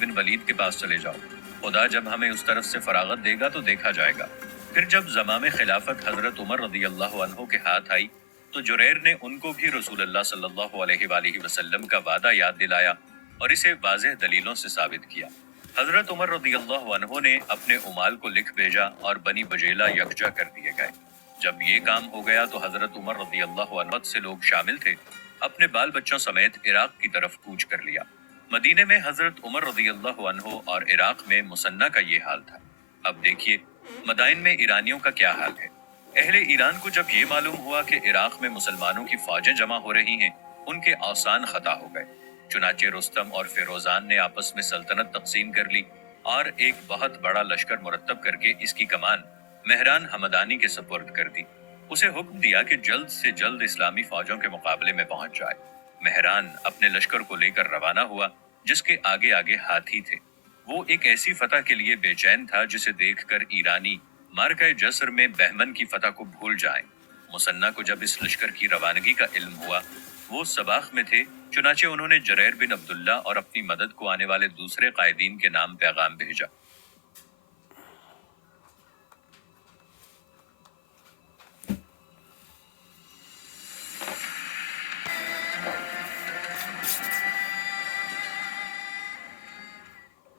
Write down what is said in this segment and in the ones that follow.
بن ولید کے پاس چلے جاؤ، خدا جب ہمیں اس طرف سے فراغت دے گا تو دیکھا جائے گا۔ پھر جب زمام خلافت حضرت عمر رضی اللہ عنہ کے ہاتھ آئی تو جریر نے ان کو بھی رسول اللہ صلی اللہ علیہ وآلہ وسلم کا وعدہ یاد دلایا اور اسے واضح دلیلوں سے ثابت کیا۔ حضرت عمر رضی اللہ عنہ نے اپنے امال کو لکھ بھیجا اور بنی بجیلہ یکجا کر دیے گئے۔ جب یہ کام ہو گیا تو حضرت عمر رضی اللہ عنہ سے لوگ شامل تھے اپنے بال بچوں سمیت عراق کی طرف کوچ کر لیا۔ مدینے میں حضرت عمر رضی اللہ عنہ اور عراق میں مسنہ کا یہ حال تھا۔ اب دیکھیے مدائن میں ایرانیوں کا کیا حال ہے۔ اہل ایران کو جب یہ معلوم ہوا کہ عراق میں مسلمانوں کی فوجیں جمع ہو رہی ہیں، ان کے آسان خطا ہو گئے۔ چنانچہ رستم اور فیروزان نے آپس میں سلطنت تقسیم کر لی اور ایک بہت بڑا لشکر مرتب کر کے اس کی کمان مہران حمدانی کے سپرد کر دی۔ اسے حکم دیا کہ جلد سے جلد اسلامی فوجوں کے مقابلے میں پہنچ جائے۔ مہران اپنے لشکر کو لے کر روانہ ہوا جس کے آگے آگے ہاتھی تھے۔ وہ ایک ایسی فتح کے لیے بے چین تھا جسے دیکھ کر ایرانی مارکہ جسر میں بہمن کی فتح کو بھول جائیں۔ مسنہ کو جب اس لشکر کی روانگی کا علم ہوا، وہ سباخ میں تھے، چنانچہ انہوں نے جریر بن عبداللہ اور اپنی مدد کو آنے والے دوسرے قائدین کے نام پیغام بھیجا۔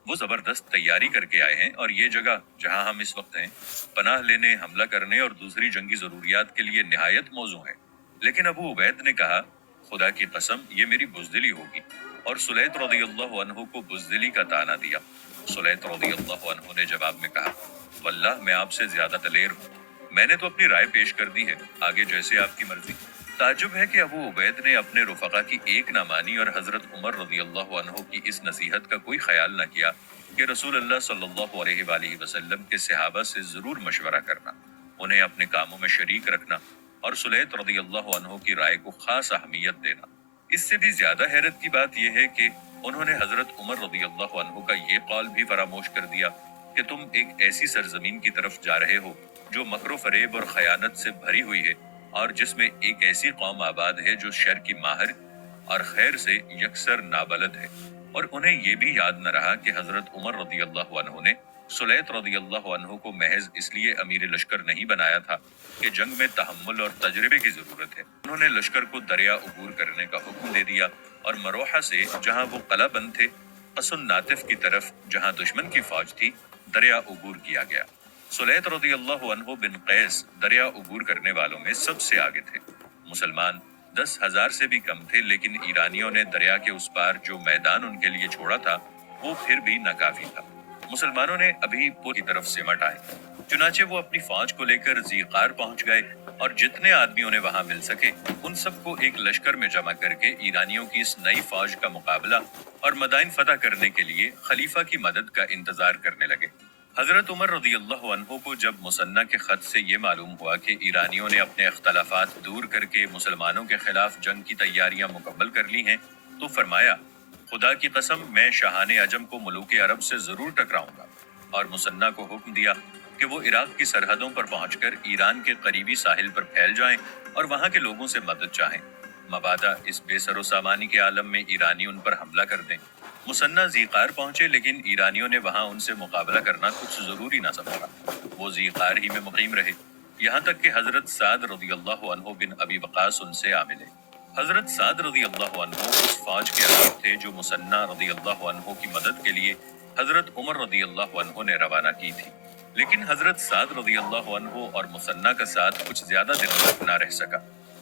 وہ زبردست تیاری کر کے آئے ہیں اور یہ جگہ جہاں ہم اس وقت ہیں پناہ لینے، حملہ کرنے اور دوسری جنگی ضروریات کے لیے نہایت موزوں ہے۔ لیکن ابو عبید نے کہا، خدا کی قسم یہ میری بزدلی ہوگی، اور سلیط رضی اللہ عنہ کو بزدلی کا طعنہ دیا۔ سلیط رضی اللہ عنہ نے جواب میں کہا، واللہ میں آپ سے زیادہ دلیر ہوں، میں نے تو اپنی رائے پیش کر دی ہے، آگے جیسے آپ کی مرضی۔ تعجب ہے کہ ابو عبید نے اپنے رفقا کی ایک نہ مانی اور حضرت عمر رضی اللہ عنہ کی اس نصیحت کا کوئی خیال نہ کیا کہ رسول اللہ صلی اللہ علیہ وآلہ وسلم کے صحابہ سے ضرور مشورہ کرنا، انہیں اپنے کاموں میں شریک رکھنا اور سلیط رضی اللہ عنہ کی رائے کو خاص اہمیت دینا۔ اس سے بھی زیادہ حیرت کی بات یہ ہے کہ انہوں نے حضرت عمر رضی اللہ عنہ کا یہ قول بھی فراموش کر دیا کہ تم ایک ایسی سرزمین کی طرف جا رہے ہو جو مکر و فریب اور خیانت سے بھری ہوئی ہے اور جس میں ایک ایسی قوم آباد ہے جو شر کی ماہر اور خیر سے یکسر نابلد ہے۔ اور انہیں یہ بھی یاد نہ رہا کہ حضرت عمر رضی اللہ عنہ نے سلیط رضی اللہ عنہ کو محض اس لیے امیر لشکر نہیں بنایا تھا کہ جنگ میں تحمل اور تجربے کی ضرورت ہے۔ انہوں نے لشکر کو دریا عبور کرنے کا حکم دے دیا اور مروحہ سے جہاں وہ قلعہ بند تھے، قصن ناطف کی طرف جہاں دشمن کی فوج تھی، دریا عبور کیا گیا۔ سلیط رضی اللہ عنہ بن قیس دریا عبور کرنے والوں میں سب سے آگے تھے۔ مسلمان 10,000 سے بھی کم تھے، لیکن ایرانیوں نے دریا کے اس پار جو میدان ان کے لیے چھوڑا تھا وہ پھر بھی ناکافی تھا۔ مسلمانوں نے ابھی پوری طرف سمٹ آئے، چنانچہ وہ اپنی فوج کو لے کر ذیقار پہنچ گئے اور جتنے آدمی انہیں وہاں مل سکے ان سب کو ایک لشکر میں جمع کر کے ایرانیوں کی اس نئی فوج کا مقابلہ اور مدائن فتح کرنے کے لیے خلیفہ کی مدد کا انتظار کرنے لگے۔ حضرت عمر رضی اللہ عنہ کو جب مسنہ کے خط سے یہ معلوم ہوا کہ ایرانیوں نے اپنے اختلافات دور کر کے مسلمانوں کے خلاف جنگ کی تیاریاں مکمل کر لی ہیں تو فرمایا، خدا کی قسم میں شاہان عجم کو ملوک عرب سے ضرور ٹکراؤں گا، اور مسنہ کو حکم دیا کہ وہ عراق کی سرحدوں پر پہنچ کر ایران کے قریبی ساحل پر پھیل جائیں اور وہاں کے لوگوں سے مدد چاہیں، مبادا اس بے سر و سامانی کے عالم میں ایرانی ان پر حملہ کر دیں۔ مسنہ ذیقار پہنچے، لیکن ایرانیوں نے وہاں ان سے مقابلہ کرنا کچھ ضروری نہ سمجھا۔ وہ ذیقار ہی میں مقیم رہے، یہاں تک کہ حضرت سعد رضی اللہ عنہ بن ابی وقاص ان سے آ ملے۔ حضرت سعد رضی اللہ عنہ اس فوج کے امیر تھے جو مسنہ رضی اللہ عنہ کی مدد کے لیے حضرت عمر رضی اللہ عنہ نے روانہ کی تھی، لیکن حضرت سعد رضی اللہ عنہ اور مسنہ کا ساتھ کچھ زیادہ دنوں تک نہ رہ سکا۔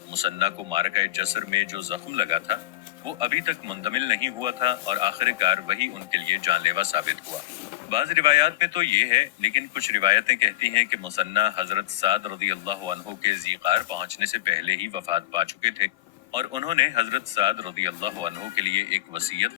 مسنہ کو مارکہ جسر میں جو زخم لگا تھا وہ ابھی تک منتمل نہیں ہوا تھا اور آخر کار وہی ان کے لیے جان لیوا ثابت ہوا۔ بعض روایات میں تو یہ ہے، لیکن کچھ روایتیں کہتی ہیں کہ مسنہ حضرت سعد رضی اللہ عنہ کے ذیقار پہنچنے سے پہلے ہی وفات پا چکے تھے اور انہوں نے حضرت سعد رضی اللہ عنہ کے لیے ایک وصیت